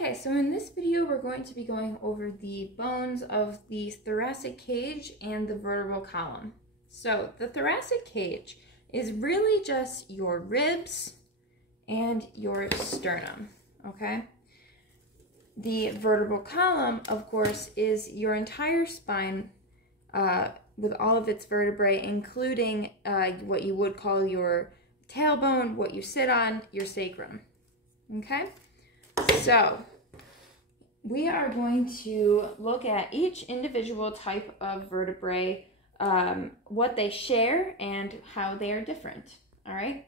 Okay, so in this video we're going to be going over the bones of the thoracic cage and the vertebral column. So the thoracic cage is really just your ribs and your sternum, okay? The vertebral column, of course, is your entire spine with all of its vertebrae, including what you would call your tailbone, what you sit on, your sacrum, okay? So we are going to look at each individual type of vertebrae, what they share and how they are different, all right?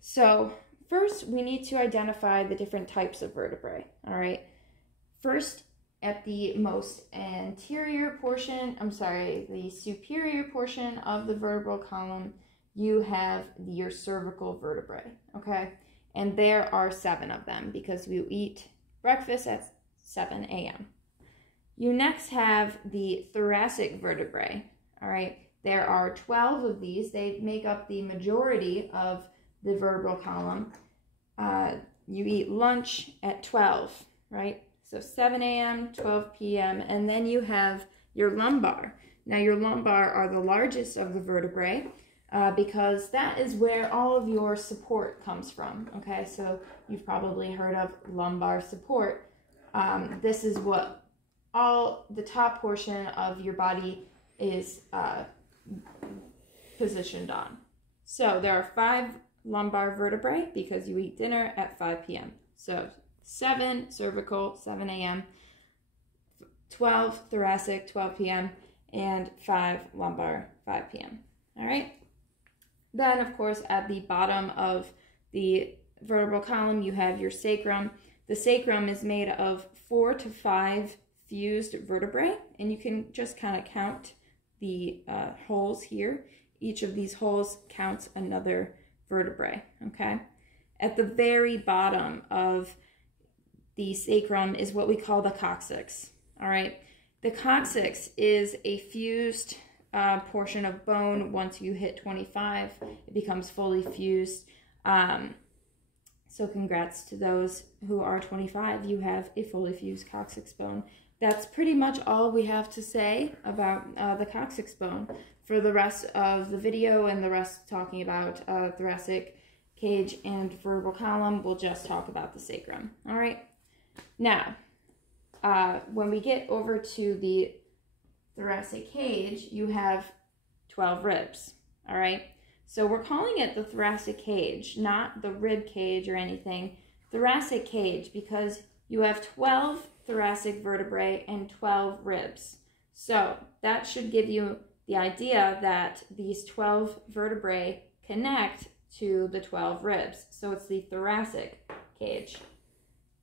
So first we need to identify the different types of vertebrae, all right? First, at the most anterior portion, the superior portion of the vertebral column, you have your cervical vertebrae, okay? And there are 7 of them because we eat breakfast at 7 a.m. You next have the thoracic vertebrae, all right? There are 12 of these. They make up the majority of the vertebral column. You eat lunch at 12, right? So 7 a.m., 12 p.m., and then you have your lumbar. Now your lumbar are the largest of the vertebrae, because that is where all of your support comes from, okay? So you've probably heard of lumbar support. This is what all the top portion of your body is positioned on. So there are 5 lumbar vertebrae because you eat dinner at 5 p.m. So 7 cervical, 7 a.m., 12 thoracic, 12 p.m., and 5 lumbar, 5 p.m., all right? Then, of course, at the bottom of the vertebral column, you have your sacrum. The sacrum is made of 4 to 5 fused vertebrae, and you can just kind of count the holes here. Each of these holes counts another vertebrae, okay? At the very bottom of the sacrum is what we call the coccyx, all right? The coccyx is a fused portion of bone. Once you hit 25, it becomes fully fused. So congrats to those who are 25. You have a fully fused coccyx bone. That's pretty much all we have to say about the coccyx bone. For the rest of the video and the rest talking about thoracic cage and vertebral column, we'll just talk about the sacrum. All right. Now, when we get over to the thoracic cage, you have 12 ribs, all right? So we're calling it the thoracic cage, not the rib cage or anything. Thoracic cage because you have 12 thoracic vertebrae and 12 ribs. So that should give you the idea that these 12 vertebrae connect to the 12 ribs. So it's the thoracic cage.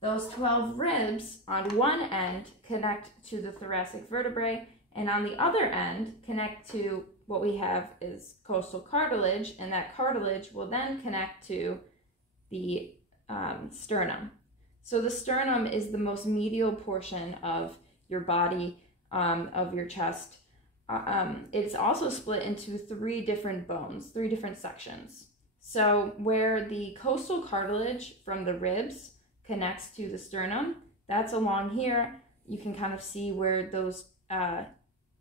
Those 12 ribs on one end connect to the thoracic vertebrae, and on the other end connect to what we have is costal cartilage, and that cartilage will then connect to the sternum. So the sternum is the most medial portion of your body, of your chest. It's also split into 3 different bones, 3 different sections. So where the costal cartilage from the ribs connects to the sternum, that's along here. You can kind of see where those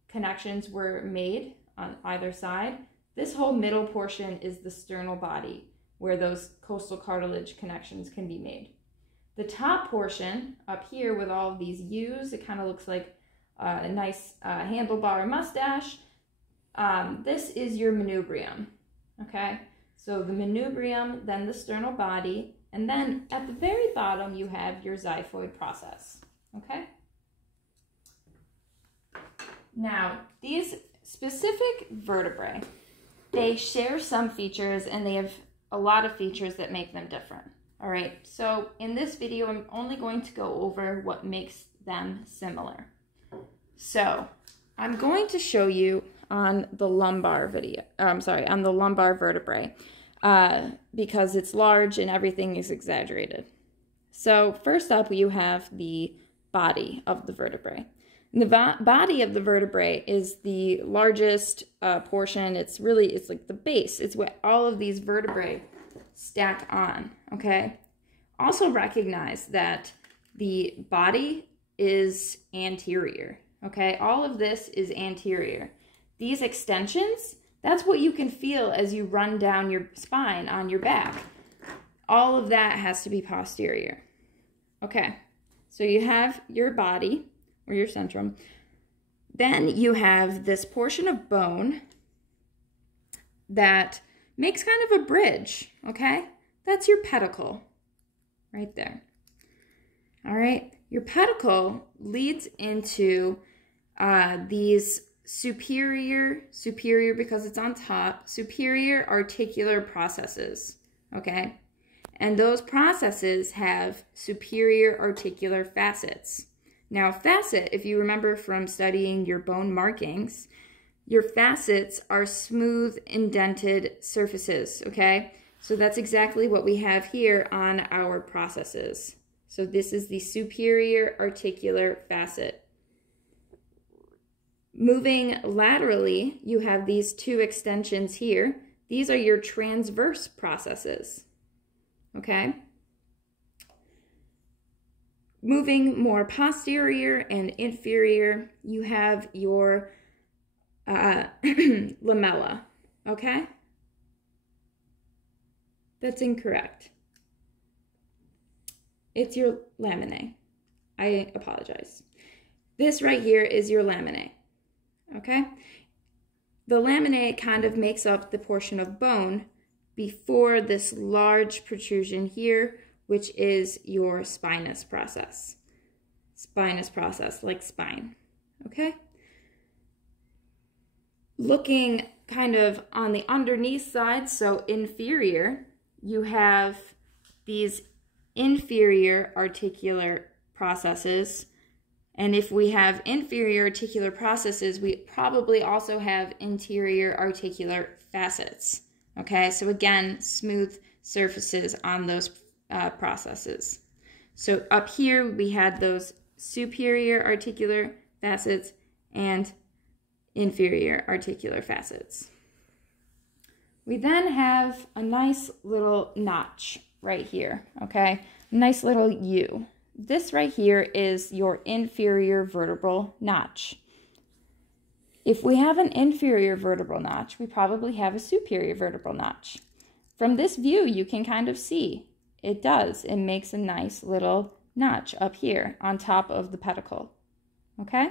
connections were made on either side. This whole middle portion is the sternal body, where those costal cartilage connections can be made. The top portion up here with all of these U's, it kind of looks like a nice handlebar mustache. This is your manubrium, okay? So the manubrium, then the sternal body, and then at the very bottom you have your xiphoid process, okay? Now, these specific vertebrae, they share some features and they have a lot of features that make them different, all right? So in this video, I'm only going to go over what makes them similar. So I'm going to show you on the lumbar on the lumbar vertebrae, because it's large and everything is exaggerated. So first up, you have the body of the vertebrae. And the body of the vertebrae is the largest portion. It's like the base. It's what all of these vertebrae stack on, okay? Also recognize that the body is anterior, okay? All of this is anterior. These extensions, that's what you can feel as you run down your spine on your back. All of that has to be posterior. Okay, so you have your body, or your centrum. Then you have this portion of bone that makes kind of a bridge, okay? That's your pedicle, right there. All right, your pedicle leads into these superior because it's on top, superior articular processes, okay? And those processes have superior articular facets. Now, facet, if you remember from studying your bone markings, your facets are smooth, indented surfaces, okay? So that's exactly what we have here on our processes. So this is the superior articular facet. Moving laterally, you have these two extensions here. These are your transverse processes, okay? Moving more posterior and inferior, you have your lamella, okay? That's incorrect. It's your laminae. I apologize. This right here is your laminae, okay? The laminae kind of makes up the portion of bone before this large protrusion here, which is your spinous process. Spinous process, like spine, okay? Looking kind of on the underneath side, so inferior, you have these inferior articular processes. And if we have inferior articular processes, we probably also have interior articular facets, okay? So again, smooth surfaces on those processes. So up here we had those superior articular facets and inferior articular facets. We then have a nice little notch right here, okay? Nice little U. This right here is your inferior vertebral notch. If we have an inferior vertebral notch, we probably have a superior vertebral notch. From this view, you can kind of see it does. It makes a nice little notch up here on top of the pedicle, okay?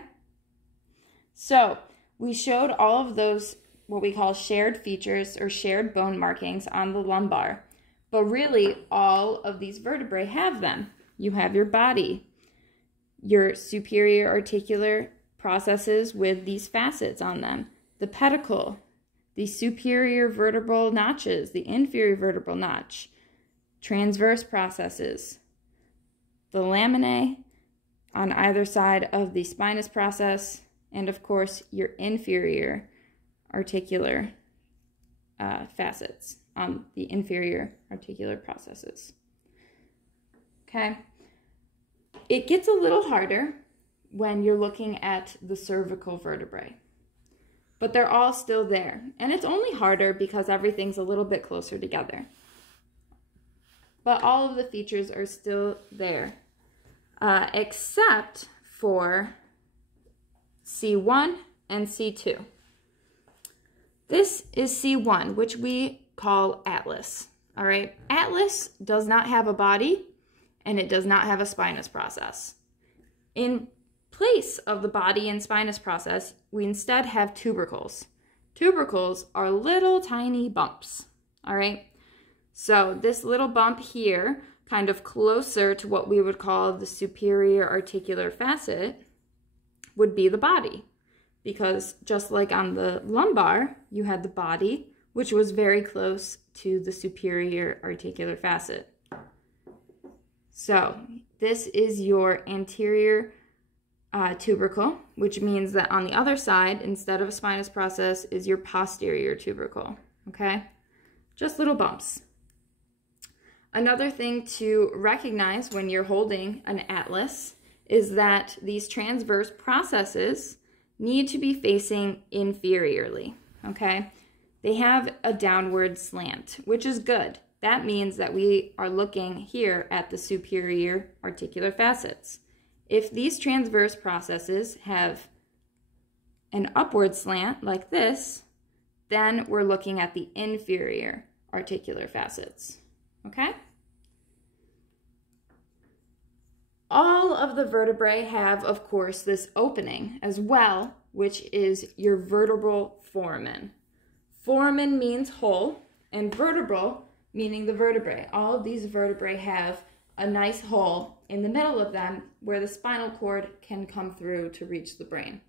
So we showed all of those, what we call shared features or shared bone markings on the lumbar, but really all of these vertebrae have them. You have your body, your superior articular processes with these facets on them, the pedicle, the superior vertebral notches, the inferior vertebral notch, transverse processes, the laminae on either side of the spinous process, and of course your inferior articular facets on the inferior articular processes. Okay, it gets a little harder when you're looking at the cervical vertebrae, but they're all still there. And it's only harder because everything's a little bit closer together. But all of the features are still there, except for C1 and C2. This is C1, which we call atlas, all right? Atlas does not have a body, and it does not have a spinous process. In place of the body and spinous process, we instead have tubercles. Tubercles are little tiny bumps, all right? So this little bump here, kind of closer to what we would call the superior articular facet, would be the body. Because just like on the lumbar, you had the body, which was very close to the superior articular facet. So this is your anterior tubercle, which means that on the other side, instead of a spinous process, is your posterior tubercle, okay? Just little bumps. Another thing to recognize when you're holding an atlas is that these transverse processes need to be facing inferiorly, okay? They have a downward slant, which is good. that means that we are looking here at the superior articular facets. If these transverse processes have an upward slant like this, then we're looking at the inferior articular facets, okay? All of the vertebrae have, of course, this opening as well, which is your vertebral foramen. Foramen means hole, and vertebral meaning the vertebrae. All of these vertebrae have a nice hole in the middle of them where the spinal cord can come through to reach the brain.